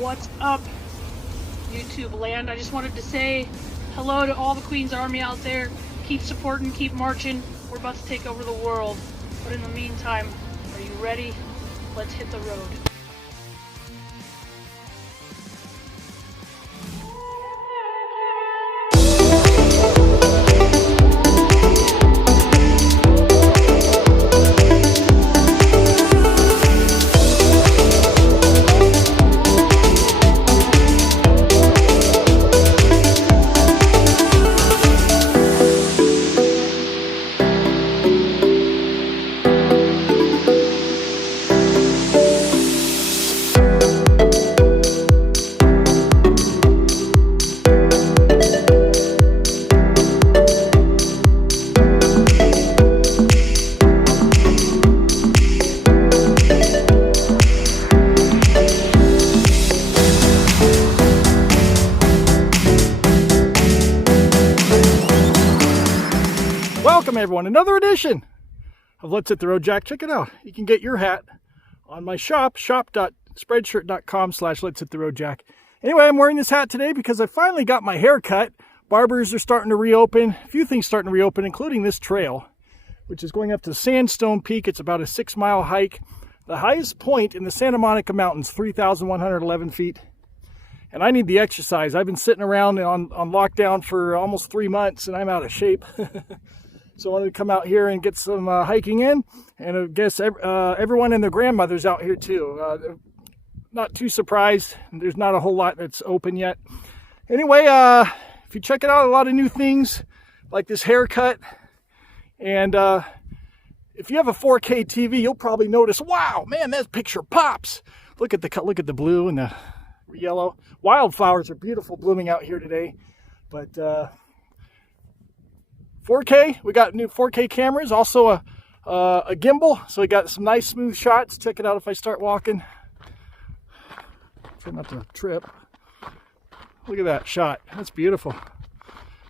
What's up, YouTube land? I just wanted to say hello to all the Queen's Army out there. Keep supporting, keep marching. We're about to take over the world. But in the meantime, are you ready? Let's hit the road. Welcome everyone, another edition of Let's Hit the Road Jack. Check it out. You can get your hat on my shop.spreadshirt.com/Let's Hit the Road Jack. Anyway, I'm wearing this hat today because I finally got my hair cut. Barbers are starting to reopen. A few things starting to reopen, including this trail, which is going up to Sandstone Peak. It's about a 6-mile hike. The highest point in the Santa Monica Mountains, 3,111 feet. And I need the exercise. I've been sitting around on lockdown for almost 3 months and I'm out of shape. So I wanted to come out here and get some hiking in, and I guess everyone and their grandmother's out here too. Not too surprised. There's not a whole lot that's open yet. Anyway, if you check it out, a lot of new things like this haircut, and if you have a 4K TV, you'll probably notice, wow, man, that picture pops. Look at the blue and the yellow. Wildflowers are beautiful blooming out here today, but 4K, we got new 4K cameras, also a gimbal, so we got some nice smooth shots. Check it out if I start walking. Try not to trip. Look at that shot, that's beautiful.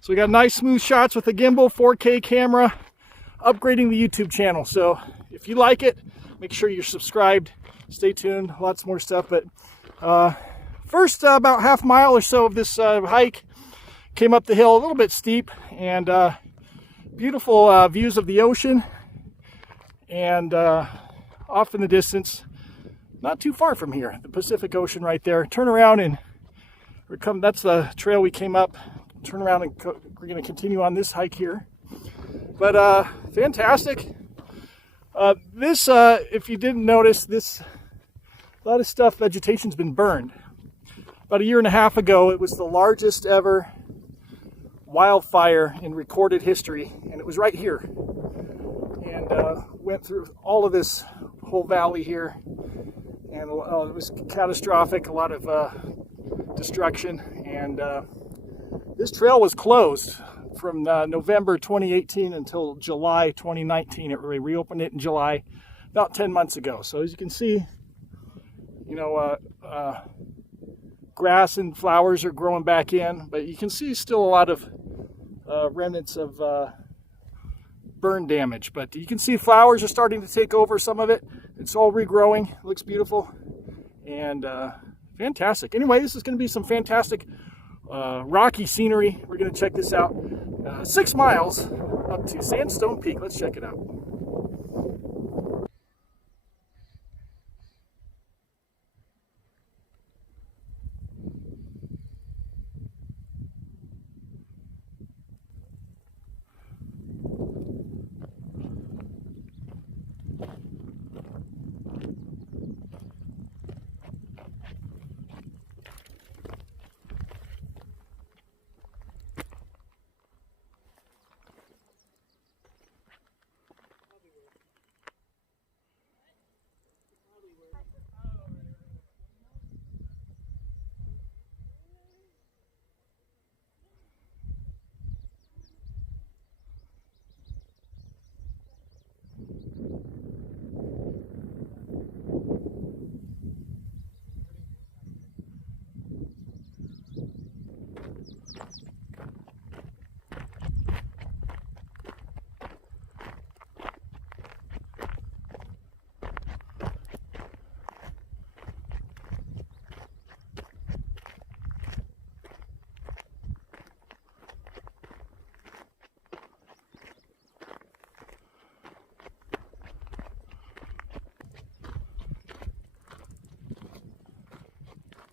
So we got nice smooth shots with a gimbal, 4K camera, upgrading the YouTube channel. So if you like it, make sure you're subscribed. Stay tuned, lots more stuff. But first about half mile or so of this hike, came up the hill, a little bit steep, and beautiful views of the ocean, and off in the distance, not too far from here, the Pacific Ocean right there. Turn around and that's the trail we came up. Turn around and we're going to continue on this hike here. But fantastic. This, if you didn't notice, a lot of stuff, vegetation's been burned. About a year and a half ago, it was the largest ever wildfire in recorded history, and it was right here, and went through all of this whole valley here, and it was catastrophic, a lot of destruction, and this trail was closed from November 2018 until July 2019. It really reopened it in July, about 10 months ago. So as you can see, you know, grass and flowers are growing back in, but you can see still a lot of remnants of burn damage. But you can see flowers are starting to take over some of it. It's all regrowing. It looks beautiful and fantastic. Anyway, this is going to be some fantastic rocky scenery. We're going to check this out. 6 miles up to Sandstone Peak. Let's check it out.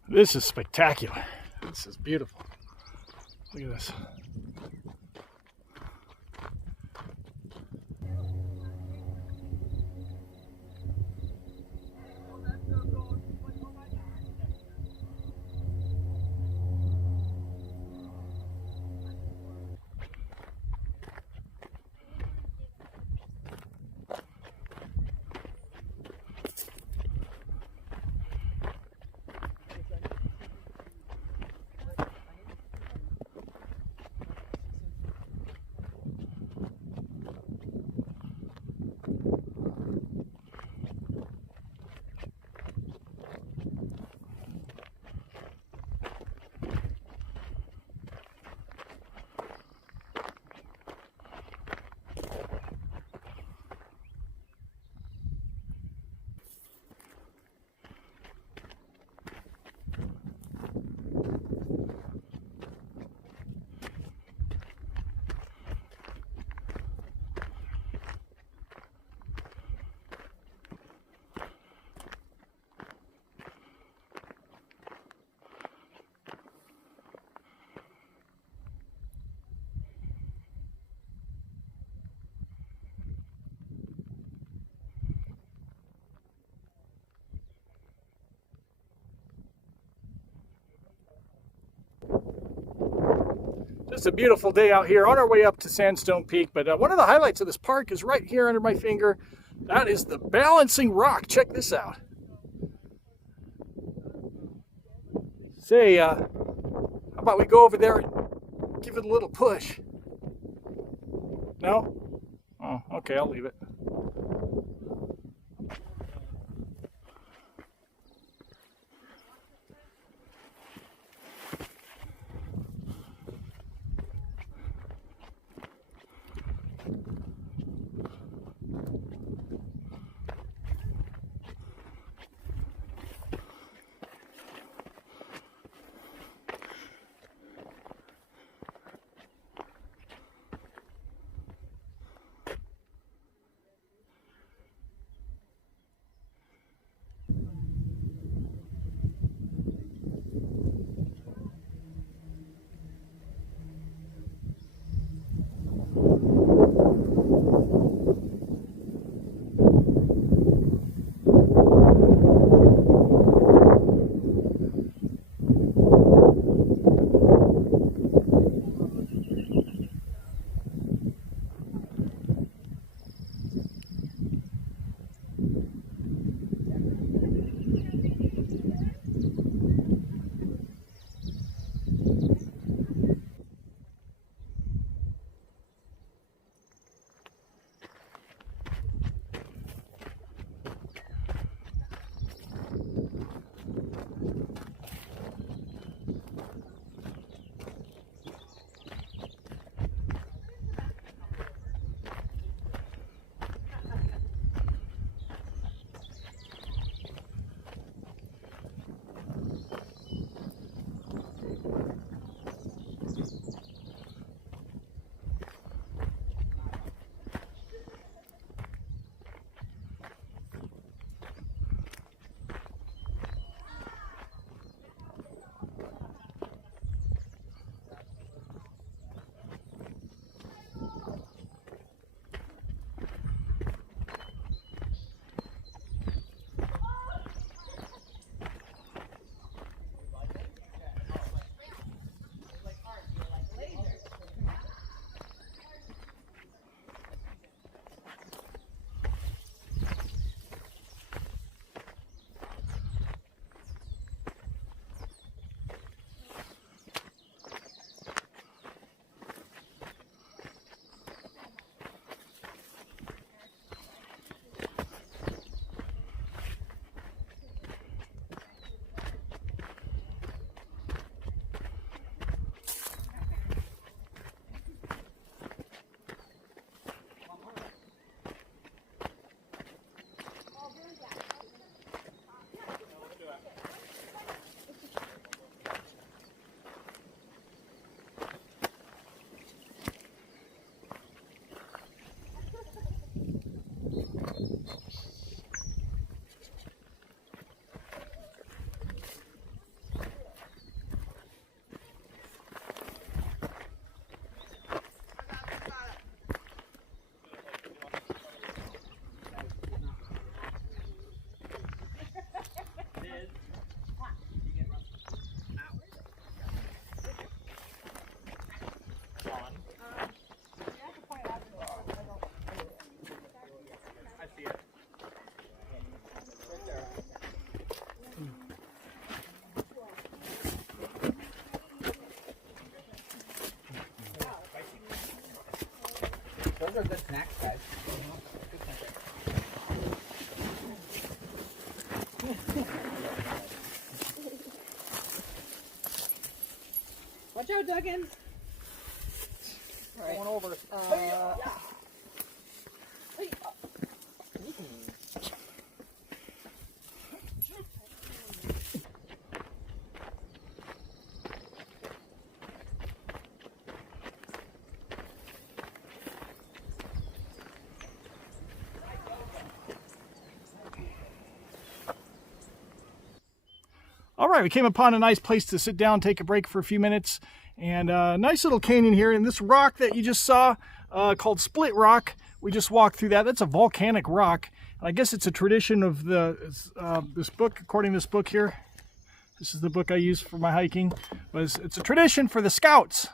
This is spectacular. This is beautiful. Look at this. It's a beautiful day out here on our way up to Sandstone Peak, but one of the highlights of this park is right here under my finger. That is the balancing rock. Check this out. Say, how about we go over there and give it a little push? No? Oh, okay, I'll leave it. are good snacks, guys. Watch out, Duggins. All right. Going over. All right, we came upon a nice place to sit down, take a break for a few minutes, and a nice little canyon here. And this rock that you just saw, called Split Rock, we just walked through that. That's a volcanic rock. I guess it's a tradition of this book, according to this book here. This is the book I use for my hiking. But it's a tradition for the scouts,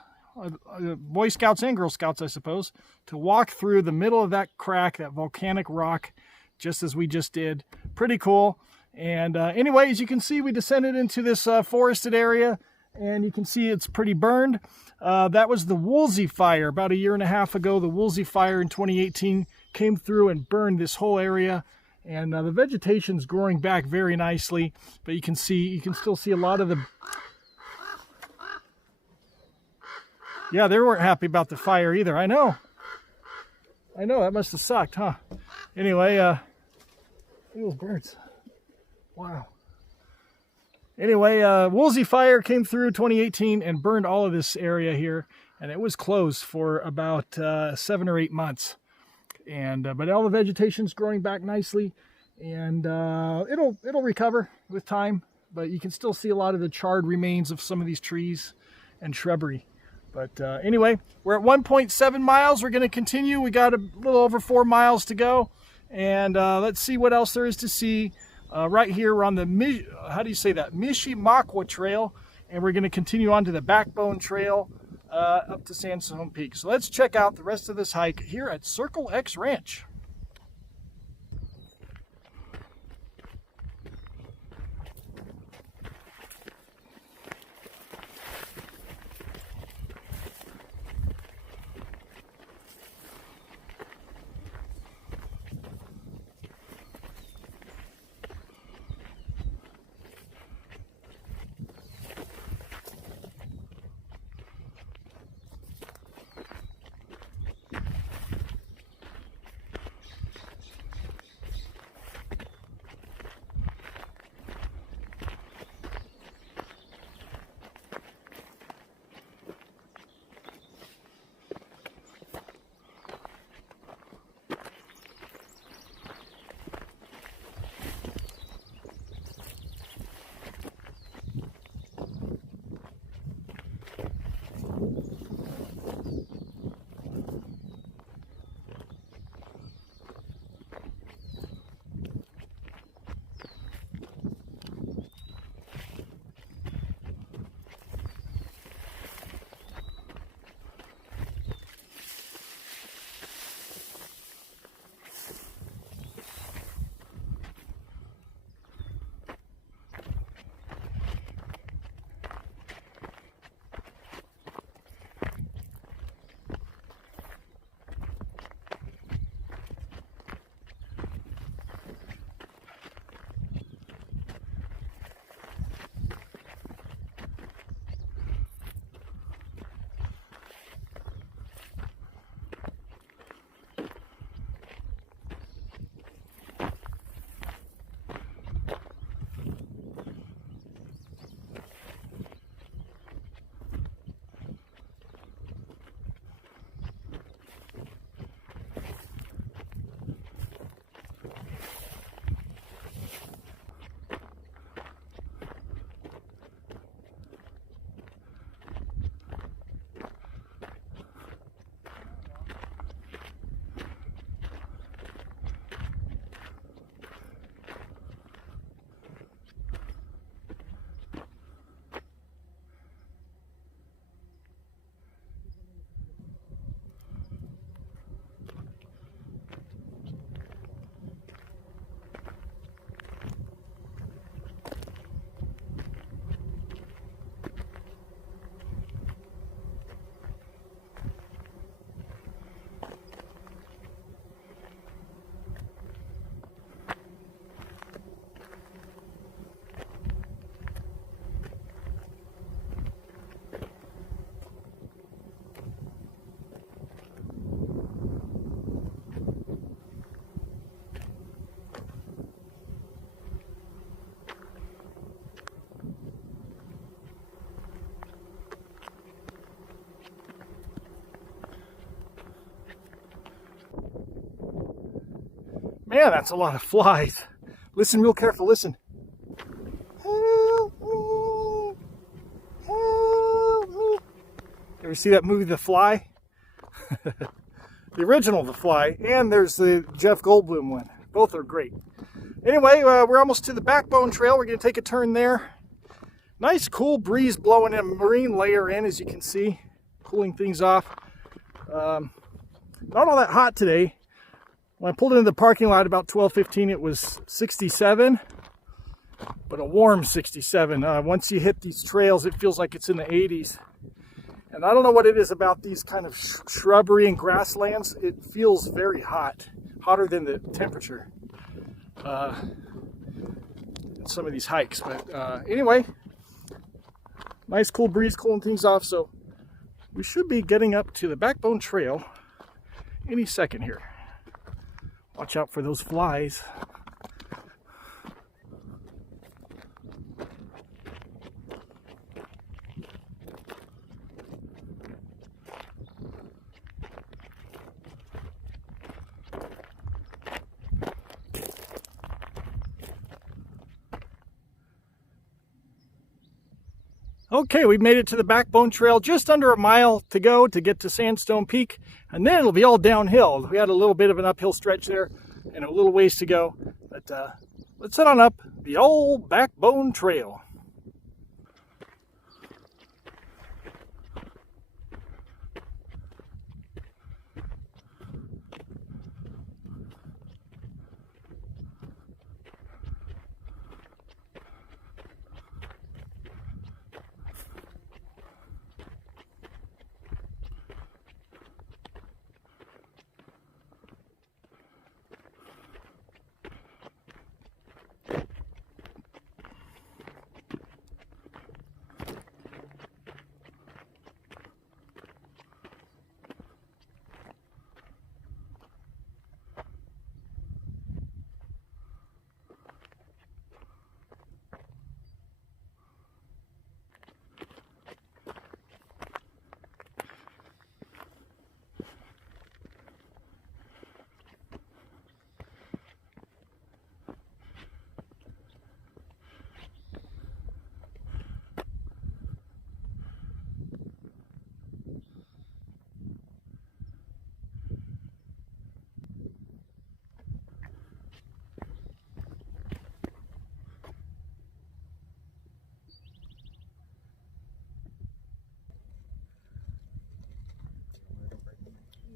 Boy Scouts and Girl Scouts, I suppose, to walk through the middle of that crack, that volcanic rock, just as we just did. Pretty cool. And anyway, as you can see, we descended into this forested area, and you can see it's pretty burned. That was the Woolsey Fire about a year and a half ago. The Woolsey Fire in 2018 came through and burned this whole area, and the vegetation's growing back very nicely. But you can still see a lot of the. Yeah, they weren't happy about the fire either. I know, that must have sucked, huh? Anyway, look at those birds. Wow. Anyway, Woolsey Fire came through 2018 and burned all of this area here, and it was closed for about 7 or 8 months. And but all the vegetation's growing back nicely, and it'll recover with time. But you can still see a lot of the charred remains of some of these trees and shrubbery. But anyway, we're at 1.7 miles. We're going to continue. We got a little over 4 miles to go, and let's see what else there is to see. Right here, we're on the, Mishimakwa Trail, and we're going to continue on to the Backbone Trail up to Sandstone Peak. So let's check out the rest of this hike here at Circle X Ranch. Man, that's a lot of flies. Listen real careful, listen. Help me. Help me. Ever see that movie, The Fly? The original The Fly, and there's the Jeff Goldblum one. Both are great. Anyway, we're almost to the Backbone Trail. We're going to take a turn there. Nice cool breeze blowing a marine layer in, as you can see, cooling things off. Not all that hot today. When I pulled into the parking lot about 12:15, it was 67, but a warm 67. Once you hit these trails, it feels like it's in the 80s. And I don't know what it is about these kind of shrubbery and grasslands. It feels very hot, hotter than the temperature in some of these hikes. But anyway, nice cool breeze cooling things off. So we should be getting up to the Backbone Trail any second here. Watch out for those flies. Okay, we've made it to the Backbone Trail, just under a mile to go to get to Sandstone Peak, and then it'll be all downhill. We had a little bit of an uphill stretch there and a little ways to go, but let's head on up the old Backbone Trail.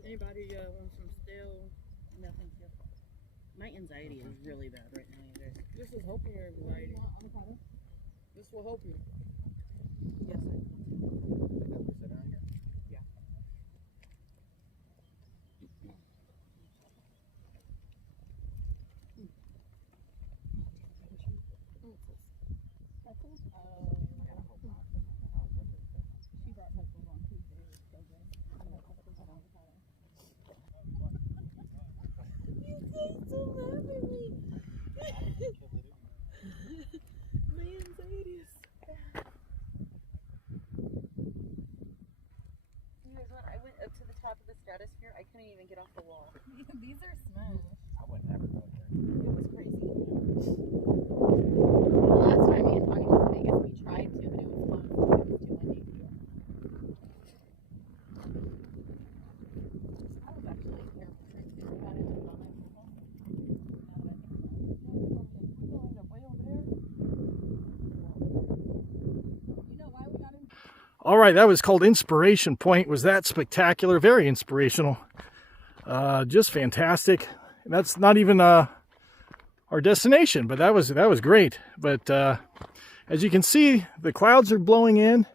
Anybody want some stale? No, thank you. My anxiety is really bad right now, you guys. This is helping your anxiety. This will help you. Yes, Yeah. She brought pretzels on Tuesday. It was so good. I got pretzels on avocado. You guys don't laugh at me. My anxiety is so bad. You guys, when I went up to the top of the stratosphere, I couldn't even get off the wall. These are small. I would never go there. It was crazy. The last time me and Tony went to Vegas, we tried to, but it was fun. It was too windy. I was actually here. We got into it all night. All right, that was called Inspiration Point. Was that spectacular? Very inspirational. Just fantastic. And that's not even our destination, but that was great. But as you can see, the clouds are blowing in.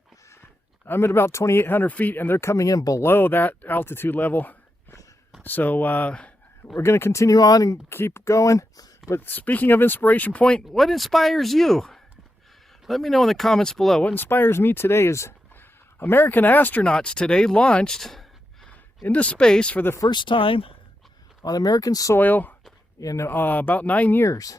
I'm at about 2,800 feet, and they're coming in below that altitude level. So we're going to continue on and keep going. But speaking of Inspiration Point, what inspires you? Let me know in the comments below. What inspires me today is American astronauts today launched into space for the first time on American soil in about 9 years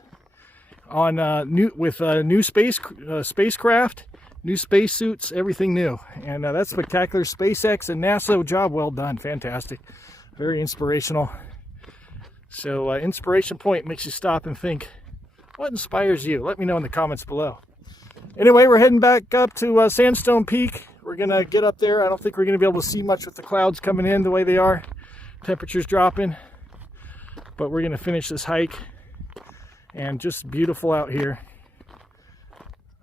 on new spacecraft, new spacesuits, everything new. And that's spectacular. SpaceX and NASA, job well done. Fantastic. Very inspirational. So inspiration point makes you stop and think, what inspires you? Let me know in the comments below. Anyway, we're heading back up to Sandstone Peak. We're going to get up there. I don't think we're going to be able to see much with the clouds coming in the way they are. Temperature's dropping. But we're going to finish this hike. And just beautiful out here.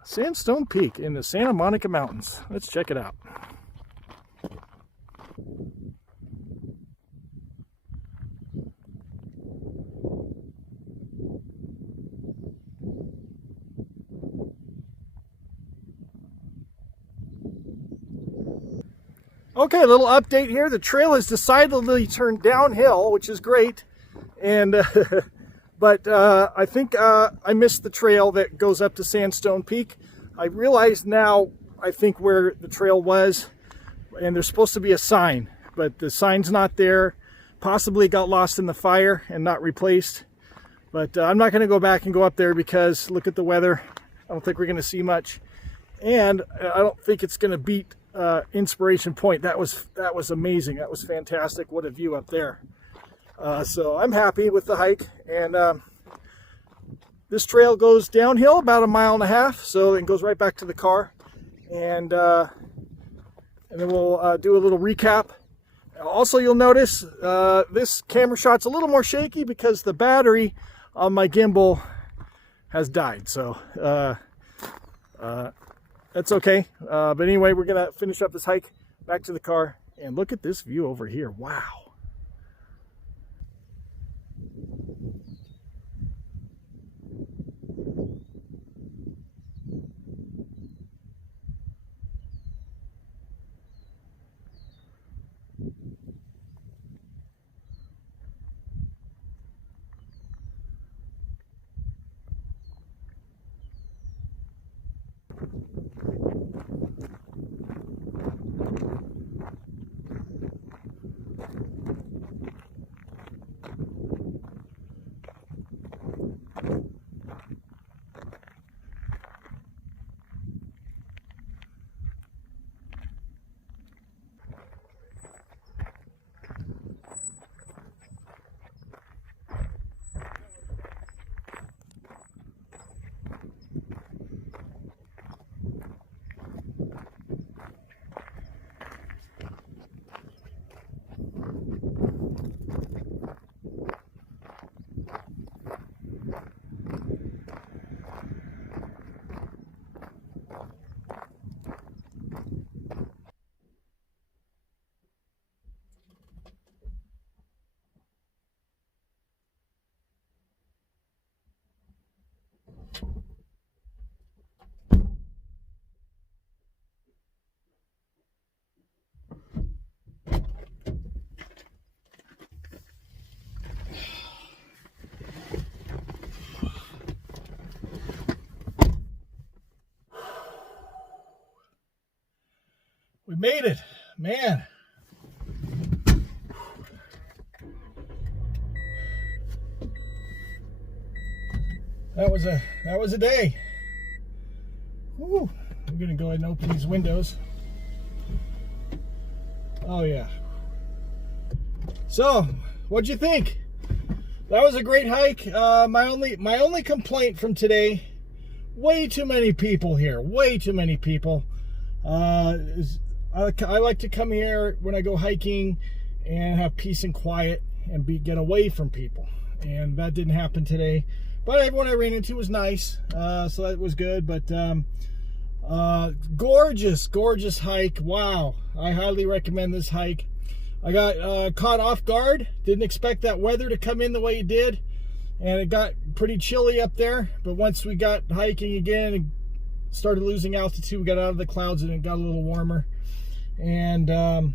Sandstone Peak in the Santa Monica Mountains. Let's check it out. Okay, a little update here. The trail has decidedly turned downhill, which is great. And but I think I missed the trail that goes up to Sandstone Peak. I realize now, I think where the trail was, and there's supposed to be a sign, but the sign's not there. Possibly got lost in the fire and not replaced. But I'm not going to go back and go up there because look at the weather. I don't think we're going to see much. And I don't think it's going to beat Inspiration Point. That was amazing. That was fantastic. What a view up there. So I'm happy with the hike, and this trail goes downhill about 1.5 miles, so it goes right back to the car, and then we'll do a little recap. Also, you'll notice this camera shot's a little more shaky because the battery on my gimbal has died, so that's okay. But anyway, we're gonna finish up this hike back to the car, and look at this view over here. Wow. We made it, man. That was a day. Whew. I'm gonna go ahead and open these windows. Oh yeah. So, what'd you think? That was a great hike. My only complaint from today: way too many people here. Way too many people. I like to come here when I go hiking and have peace and quiet and get away from people, and that didn't happen today. But everyone I ran into was nice, so that was good. But gorgeous hike. Wow, I highly recommend this hike. I got caught off guard. Didn't expect that weather to come in the way it did, and it got pretty chilly up there. But once we got hiking again and started losing altitude, we got out of the clouds and it got a little warmer, and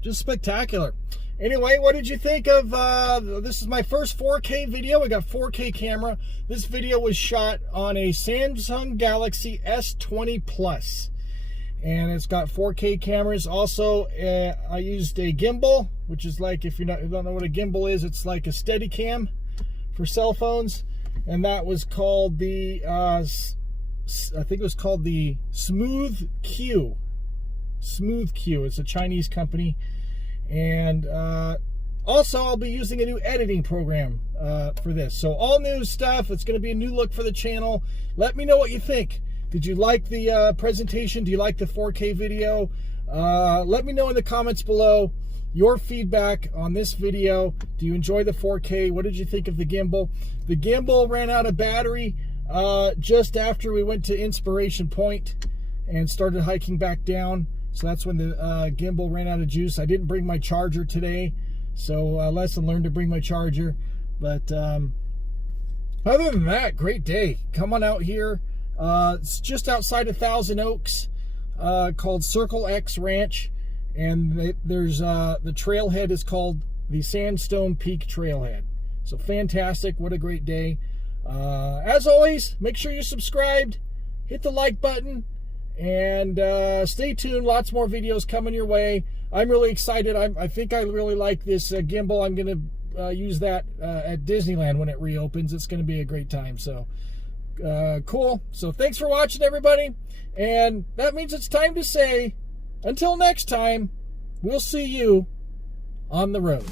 just spectacular. Anyway, what did you think of this is my first 4K video. I got 4K camera. This video was shot on a Samsung Galaxy S20 Plus, and it's got 4K cameras. Also, I used a gimbal, which is like, if you don't know what a gimbal is, it's like a Steadicam for cell phones, and that was called the I think it was called the Smooth Q. Smooth Q. It's a Chinese company, and Also, I'll be using a new editing program for this. So all new stuff. It's going to be a new look for the channel. Let me know what you think. Did you like the presentation? Do you like the 4K video? Let me know in the comments below your feedback on this video. Do you enjoy the 4K? What did you think of the gimbal? The gimbal ran out of battery just after we went to Inspiration Point and started hiking back down. So that's when the gimbal ran out of juice. I didn't bring my charger today, so lesson learned to bring my charger. But other than that, great day. Come on out here. It's just outside of Thousand Oaks, called Circle X Ranch, and there's the trailhead is called the Sandstone Peak Trailhead. So fantastic! What a great day. As always, make sure you're subscribed, hit the like button, and stay tuned. Lots more videos coming your way. I'm really excited. I think I really like this gimbal. I'm going to use that at Disneyland when it reopens. It's going to be a great time. So cool. So thanks for watching, everybody. And that means it's time to say, until next time, we'll see you on the road.